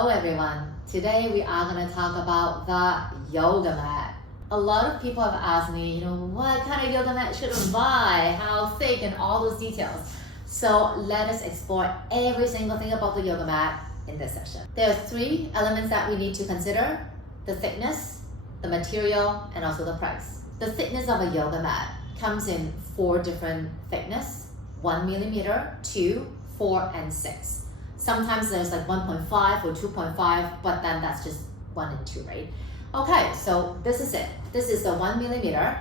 Hello everyone. Today we are going to talk about the yoga mat. A lot of people have asked me, what kind of yoga mat should I buy, how thick, and all those details. So let us explore every single thing about the yoga mat in this session. There are three elements that we need to consider: the thickness, the material, and also the price. The thickness of a yoga mat comes in 4 different thickness: 1 millimeter, 2, 4, and 6. Sometimes there's like 1.5 or 2.5, but then that's just 1 and 2, right? Okay, so this is it. This is the 1 millimeter,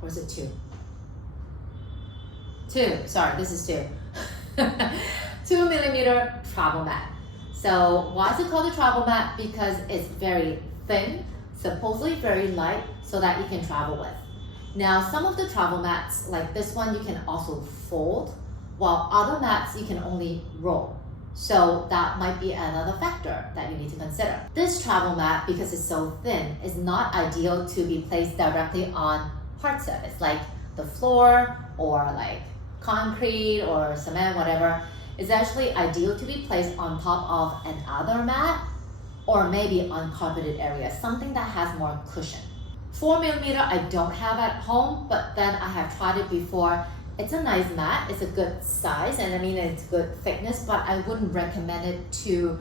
or is it 2? 2, sorry, this is 2. 2 millimeter travel mat. So why is it called a travel mat? Because it's very thin, supposedly very light, so that you can travel with. Now, some of the travel mats, like this one, you can also fold, while other mats you can only roll. So that might be another factor that you need to consider. This travel mat, because it's so thin, is not ideal to be placed directly on hard surface, like the floor or like concrete or cement, whatever. It's actually ideal to be placed on top of another mat or maybe on carpeted areas, something that has more cushion. 4 millimeter I don't have at home, but then I have tried it before. It's a nice mat, it's a good size, and I mean it's good thickness, but I wouldn't recommend it to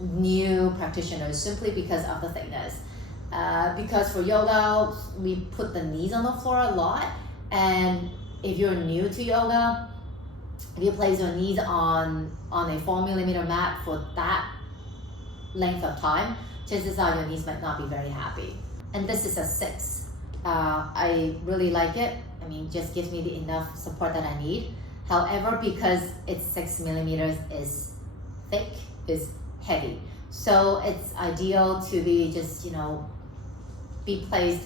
new practitioners simply because of the thickness. Because for yoga, we put the knees on the floor a lot, and if you're new to yoga, if you place your knees on a 4 millimeter mat for that length of time, chances are your knees might not be very happy. And this is a 6. I really like it. I mean, just gives me the enough support that I need. However, because it's 6 millimeters, is thick, is heavy. So it's ideal to be just, be placed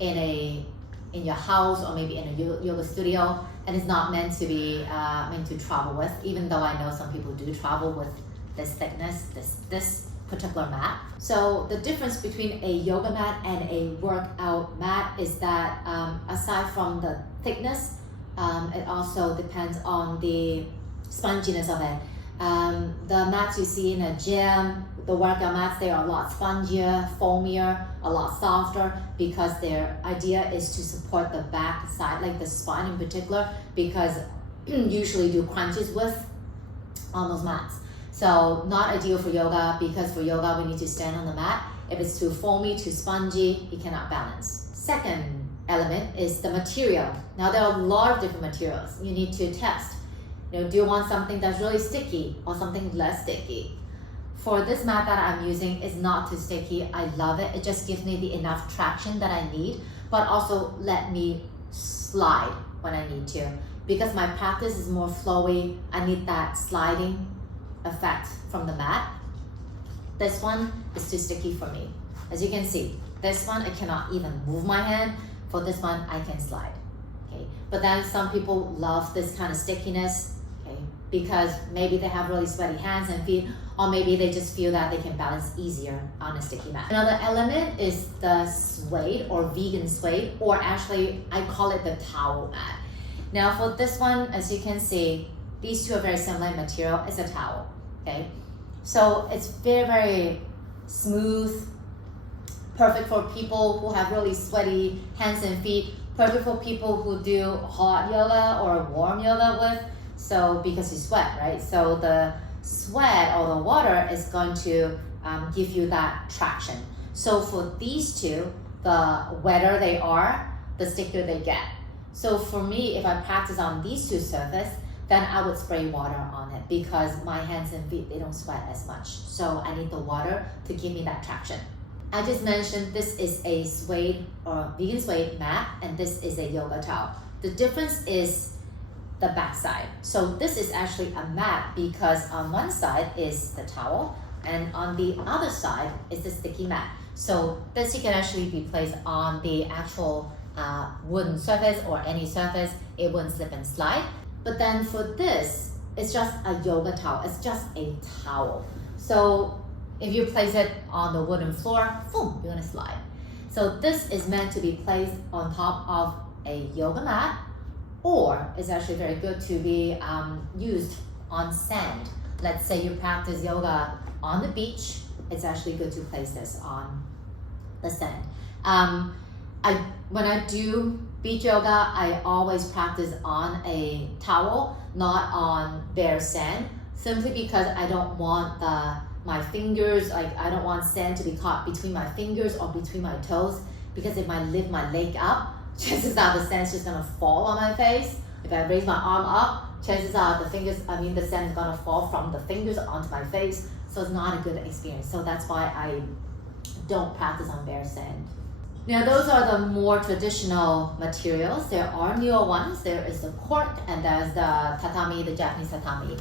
in your house or maybe in a yoga studio, and it's not meant to be meant to travel with, even though I know some people do travel with this thickness, this particular mat. So the difference between a yoga mat and a workout mat is that aside from the thickness, it also depends on the sponginess of it. The mats you see in a gym, the workout mats, they are a lot spongier, foamier, a lot softer, because their idea is to support the back side, like the spine in particular, because usually do crunches with on those mats. So not ideal for yoga, because for yoga we need to stand on the mat. If it's too foamy, too spongy, you cannot balance. Second element is the material. Now there are a lot of different materials you need to test. Do you want something that's really sticky or something less sticky? For this mat that I'm using, it's not too sticky. I love it. It just gives me the enough traction that I need, but also let me slide when I need to. Because my practice is more flowy, I need that sliding effect from the mat. This one is too sticky for me. As you can see, this one I cannot even move my hand. For this one I can slide. Okay, but then some people love this kind of stickiness, okay, because maybe they have really sweaty hands and feet, or maybe they just feel that they can balance easier on a sticky mat. Another element is the suede or vegan suede, or actually I call it the towel mat. Now for this one, as you can see, these two are very similar in material. It's a towel, okay? So it's very, very smooth, perfect for people who have really sweaty hands and feet, perfect for people who do hot yoga or warm yoga with, so because you sweat, right? So the sweat or the water is going to give you that traction. So for these two, the wetter they are, the stickier they get. So for me, if I practice on these two surfaces, then I would spray water on it, because my hands and feet, they don't sweat as much. So I need the water to give me that traction. I just mentioned this is a suede or vegan suede mat, and this is a yoga towel. The difference is the back side. So this is actually a mat, because on one side is the towel, and on the other side is the sticky mat. So this you can actually be placed on the actual wooden surface or any surface. It wouldn't slip and slide. But then for this, it's just a yoga towel. It's just a towel. So if you place it on the wooden floor, boom, you're gonna slide. So this is meant to be placed on top of a yoga mat, or it's actually very good to be used on sand, let's say you practice yoga on the beach, it's actually good to place this on the sand. When I do beach yoga, I always practice on a towel, not on bare sand, simply because I don't want my fingers, I don't want sand to be caught between my fingers or between my toes, because if I lift my leg up, chances are the sand's just gonna fall on my face. If I raise my arm up, chances are the sand is gonna fall from the fingers onto my face, so it's not a good experience. So that's why I don't practice on bare sand. Now those are the more traditional materials. There are newer ones. There is the cork and there's the tatami, the Japanese tatami.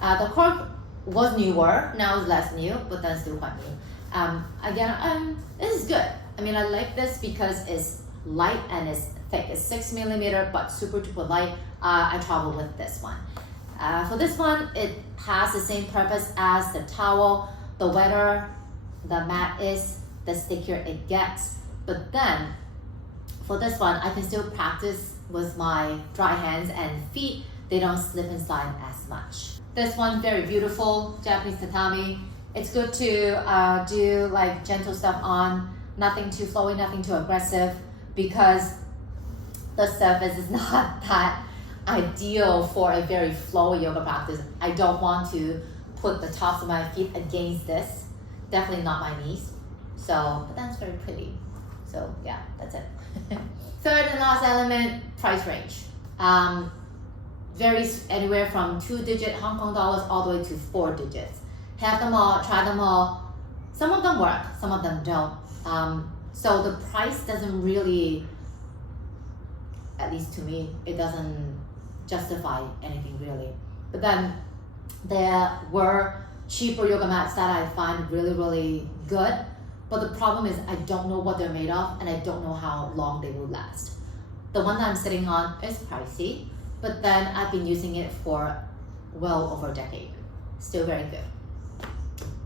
The cork was newer, now it's less new, but then still quite new. Again, this is good. I mean, I like this because it's light and it's thick. It's 6mm, but super duper light. I travel with this one. For this one, it has the same purpose as the towel. The wetter the mat is, the stickier it gets. But then, for this one, I can still practice with my dry hands and feet. They don't slip and slide as much. This one, very beautiful, Japanese tatami. It's good to do like gentle stuff on, nothing too flowy, nothing too aggressive, because the surface is not that ideal for a very flowy yoga practice. I don't want to put the tops of my feet against this, definitely not my knees. So, but that's very pretty. So yeah, that's it. Third and last element, price range. Varies anywhere from 2-digit Hong Kong dollars all the way to 4 digits. Have them all, try them all. Some of them work, some of them don't. So the price doesn't really, at least to me, it doesn't justify anything really. But then there were cheaper yoga mats that I find really, really good. But the problem is I don't know what they're made of and I don't know how long they will last. The one that I'm sitting on is pricey, but then I've been using it for well over a decade. Still very good.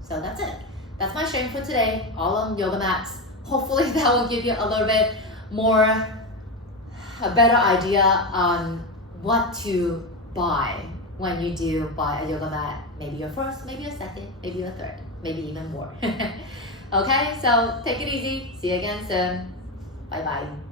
So that's it. That's my sharing for today, all on yoga mats. Hopefully that will give you a little bit more, a better idea on what to buy when you do buy a yoga mat. Maybe your first, maybe your second, maybe your third, maybe even more. Okay, so take it easy. See you again soon. Bye bye.